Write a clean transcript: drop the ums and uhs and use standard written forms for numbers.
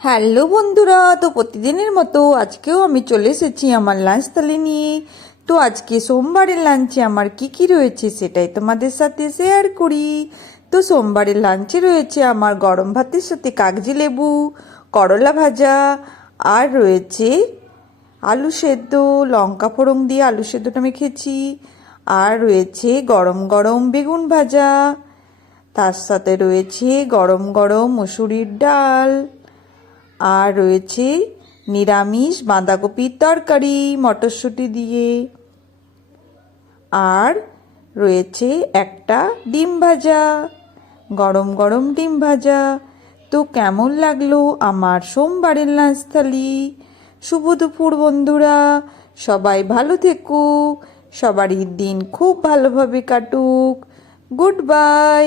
Hello বন্ধুরা, তো প্রতিদিনের মতো আজকেও আমি চলে এসেছি আমার লাঞ্চ থালি নিয়ে। তো আজকে সোমবারের লাঞ্চে আমার কি কি রয়েছে সেটাই তোমাদের সাথে শেয়ার করি। তো সোমবারের লাঞ্চে রয়েছে আমার গরম ভাতের সাথে কাগজি লেবু, করলা ভাজা, আর রয়েছে আলু সেদ্ধ, লঙ্কা ফোড়ন দিয়ে আলু সেদ্ধটা আমি খেয়েছি। আর রয়েছে গরম গরম বেগুন ভাজা, তার সাথে রয়েছে গরম গরম মসুরির ডাল, আর রয়েছে নিরামিষ বাঁধাকপির তরকারি মটরশুঁটি দিয়ে, আর রয়েছে একটা ডিম ভাজা, গরম গরম ডিম ভাজা। তো কেমন লাগলো আমার সোমবারের লাঞ্চ থালি? শুভ দুপুর বন্ধুরা, সবাই ভালো থেকো, সবারই দিন খুব ভালোভাবে কাটুক। Good bye.